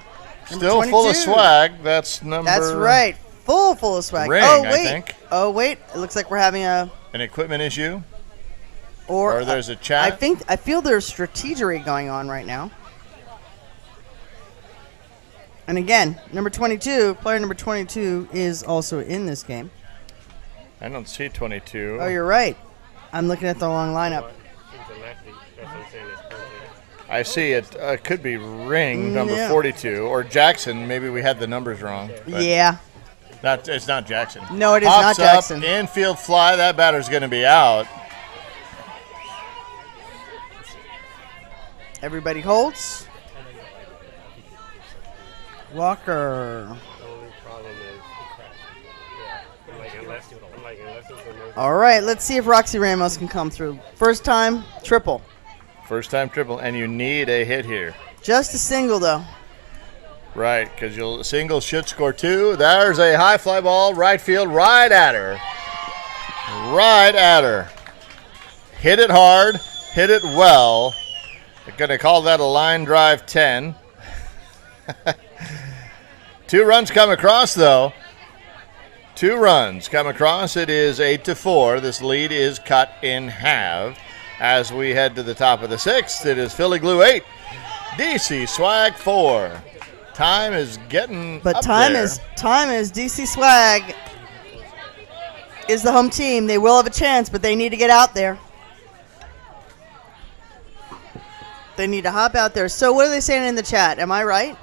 Number still full of 22. swag. That's number. That's right. Full of swag. Ring, oh, I wait. think. Oh, wait. It looks like we're having a. An equipment issue, Or there's a chat. I feel there's strategery going on right now. And again, player number 22 is also in this game. I don't see 22. Oh, you're right. I'm looking at the wrong lineup. I see it. Could be Ring, number Yeah. 42, or Jackson. Maybe we had the numbers wrong. But Yeah. it's not Jackson. No, it is Pops not Jackson. Up, infield fly. That batter's going to be out. Everybody holds. Walker. All right, let's see if Roxy Ramos can come through. First time, triple. First time triple, and you need a hit here. Just a single, though. Right, because single should score 2. There's a high fly ball, right field, right at her. Right at her. Hit it hard, hit it well. They're going to call that a line drive 10. 2 runs come across, though. 2 runs come across. It is 8-4. This lead is cut in half. As we head to the top of the 6th, it is Philly Glue 8, DC Swag 4. Time is getting But up time there. is DC Swag is the home team. They will have a chance, but they need to get out there. They need to hop out there. So what are they saying in the chat? Am I right?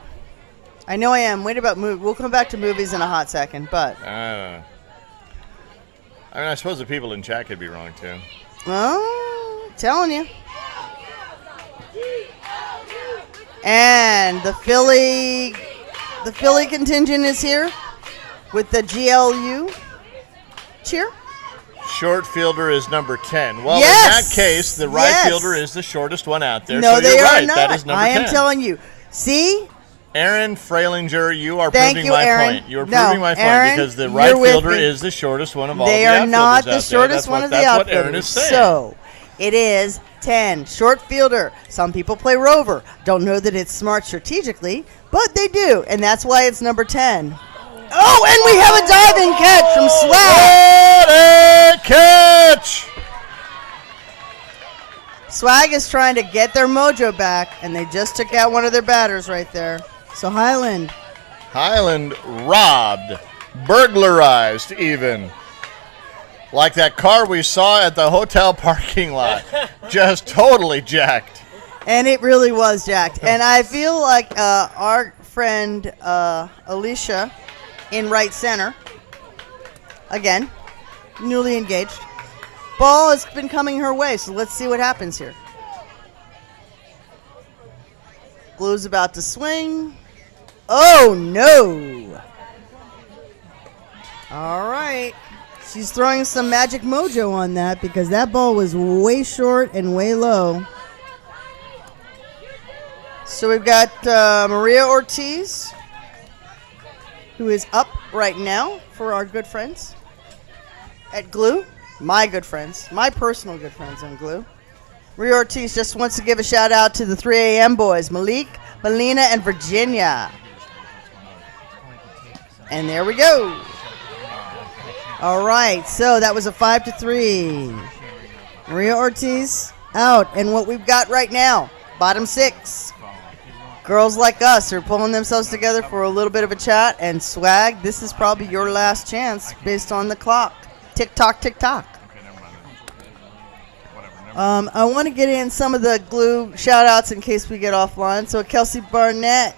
I know I am. Wait about we'll come back to movies in a hot second, but I mean, I suppose the people in chat could be wrong too. oh, telling you. And the Philly contingent is here with the GLU cheer. Short fielder is number 10. Well, Yes. in that case, the right Yes. fielder is the shortest one out there. No, so they you're are right. not. That is number 10. I am telling you. See? Aaron Freilinger, you are Thank proving you, my Aaron. point. You're No, proving my point Aaron, because the you're right with fielder me. is the shortest one of all They the are outfielders not out the there. shortest That's one what, of the that's what Aaron outfielders. is saying. So it is 10. Short fielder. Some people play rover. Don't know that it's smart strategically, but they do, and that's why it's number 10. Oh, and we have a diving catch from Swag. What a catch! Swag is trying to get their mojo back, and they just took out one of their batters right there. So Highland. Highland robbed, burglarized even. Like that car we saw at the hotel parking lot. Just totally jacked. And it really was jacked. And I feel like our friend Alicia in right center, again, newly engaged. Ball has been coming her way, so let's see what happens here. Glue's about to swing. Oh, no. All right. She's throwing some magic mojo on that because that ball was way short and way low. So we've got Maria Ortiz, who is up right now for our good friends at Glue. My good friends, my personal good friends on Glue. Maria Ortiz just wants to give a shout out to the 3 a.m. boys, Malik, Melina, and Virginia. And there we go. All right, so that was a 5-3. Maria Ortiz out. And what we've got right now, bottom 6. Girls like us are pulling themselves together for a little bit of a chat. And Swag, this is probably your last chance based on the clock. Tick-tock, tick-tock. I want to get in some of the Glue shout-outs in case we get offline. So Kelsey Bartlett,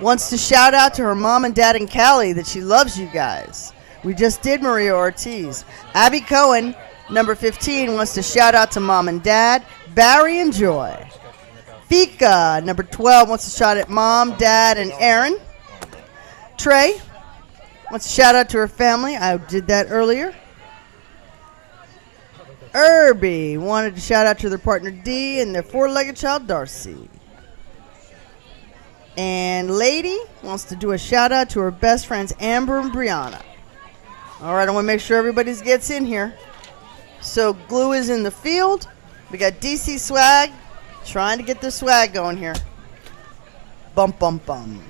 wants to shout out to her mom and dad in Cali that she loves you guys. We just did Maria Ortiz. Abby Cohen, number 15, wants to shout out to mom and dad, Barry and Joy. Fika, number 12, wants to shout at mom, dad, and Aaron. Trey wants to shout out to her family. I did that earlier. Irby wanted to shout out to their partner D and their 4-legged child Darcy. And Lady wants to do a shout out to her best friends Amber and Brianna. All right, I want to make sure everybody gets in here. So Glue is in the field. We got DC Swag trying to get their swag going here. Bum, bum, bum.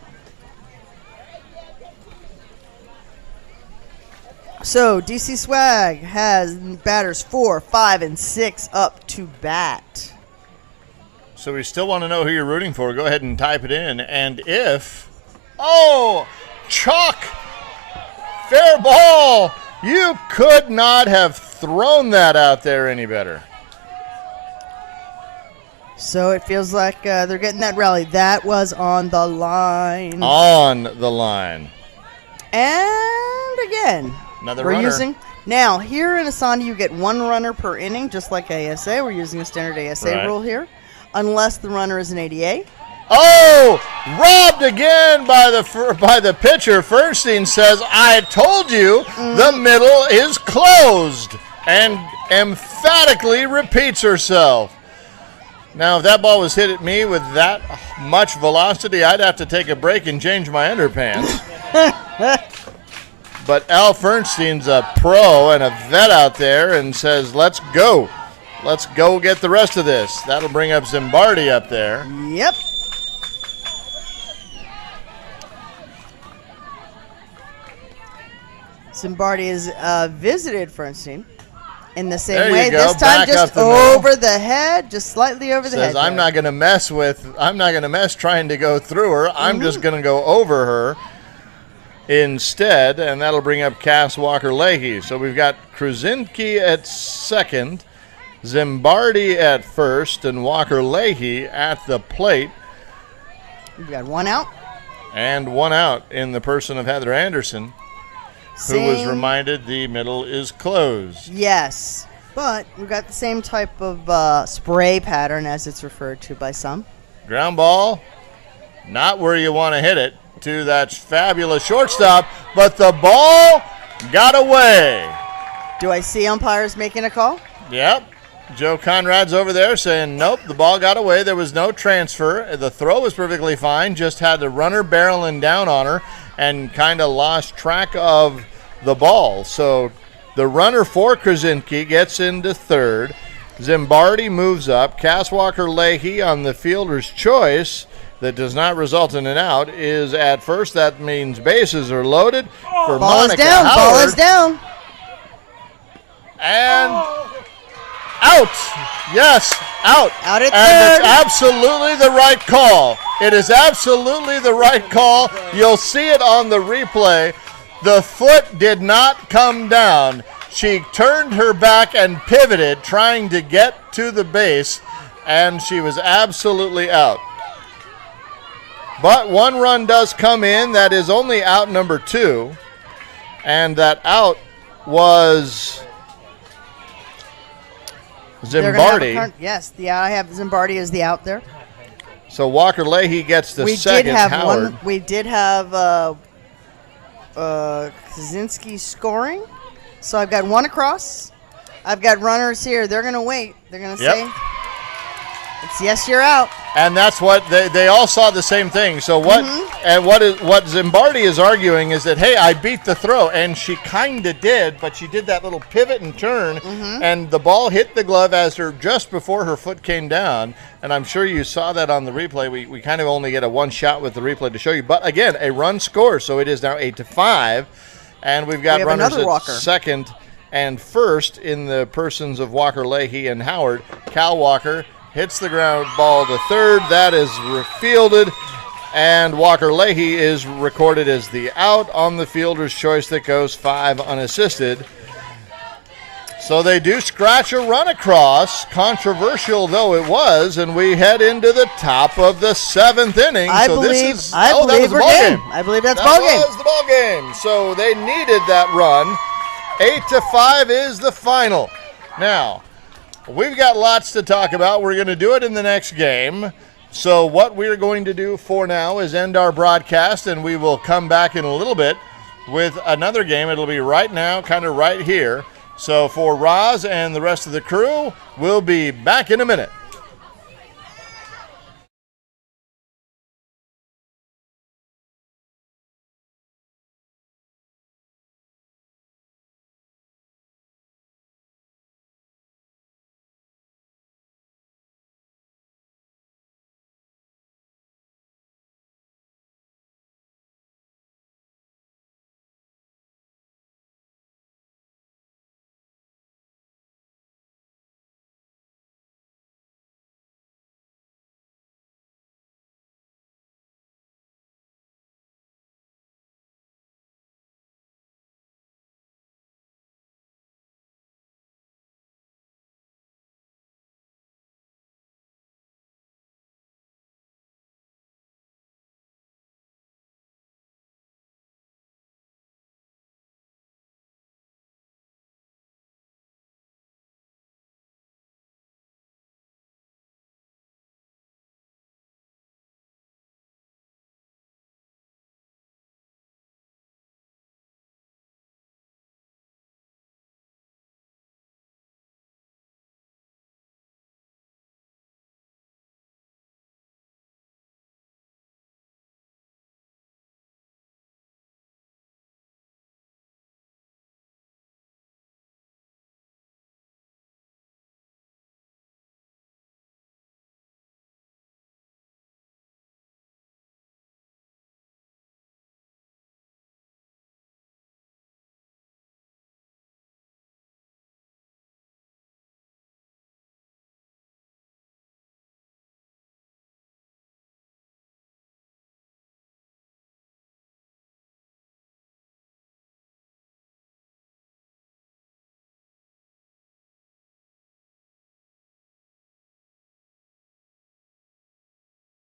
So DC Swag has batters 4, 5, and 6 up to bat. So we still want to know who you're rooting for. Go ahead and type it in. And if, chalk, fair ball. You could not have thrown that out there any better. So it feels like they're getting that rally. That was on the line. On the line. And again, Another we're runner. using. Now, here in ASANA, you get 1 runner per inning, just like ASA. We're using a standard ASA Right. rule here, unless the runner is an ADA. Oh, robbed again by the pitcher. Fernstein says, I told you the middle is closed, and emphatically repeats herself. Now, if that ball was hit at me with that much velocity, I'd have to take a break and change my underpants. But Al Fernstein's a pro and a vet out there and says, let's go. Let's go get the rest of this. That'll bring up Zimbardi up there. Yep. Zimbardi has visited Fernstein in the same There you way. go. This time Back just up the middle. over the head, just slightly over the head. Says, I'm there. not going to mess trying to go through her. I'm just going to go over her instead, and that'll bring up Cass Walker-Leahy. So we've got Krasinski at second, Zimbardi at first, and Walker-Leahy at the plate. We've got 1 out. And 1 out in the person of Heather Anderson, who was reminded the middle is closed. Yes, but we've got the same type of spray pattern as it's referred to by some. Ground ball, not where you want to hit it, to that fabulous shortstop, but the ball got away. Do I see umpires making a call? Yep. Joe Conrad's over there saying, nope, the ball got away. There was no transfer. The throw was perfectly fine, just had the runner barreling down on her and kind of lost track of the ball. So the runner for Krasinski gets into third. Zimbardi moves up. Caswalker Leahy on the fielder's choice that does not result in an out is at first. That means bases are loaded for Ball is Monica down. Howard. Ball is down. And out. Yes, out. Out at and third. it's absolutely the right call. It is absolutely the right call. You'll see it on the replay. The foot did not come down. She turned her back and pivoted, trying to get to the base, and she was absolutely out. But one run does come in. That is only out number 2. And that out was They're gonna have a Zimbardi. yes, I have Zimbardi as the out there. So Walker Leahy gets the second. Howard. We did have Kaczynski scoring. So I've got one across. I've got runners here. They're going to wait. They're going to say, it's yes, you're out. And that's what they all saw the same thing. So what and what Zimbardi is arguing is that, hey, I beat the throw, and she kind of did, but she did that little pivot and turn, and the ball hit the glove as her just before her foot came down. And I'm sure you saw that on the replay. We kind of only get a one shot with the replay to show you, but again, a run score, so it is now 8-5, and we've got runners at second and first in the persons of Walker Leahy and Howard. Cal Walker hits the ground ball to third. That is fielded, and Walker Leahy is recorded as the out on the fielder's choice that goes 5 unassisted. So they do scratch a run across, controversial though it was, and we head into the top of the 7th inning. I believe we're game. I believe that's ball game. That was the ball game. So they needed that run. 8-5 is the final. Now, we've got lots to talk about. We're going to do it in the next game. So what we're going to do for now is end our broadcast, and we will come back in a little bit with another game. It'll be right now, kind of right here. So for Roz and the rest of the crew, we'll be back in a minute.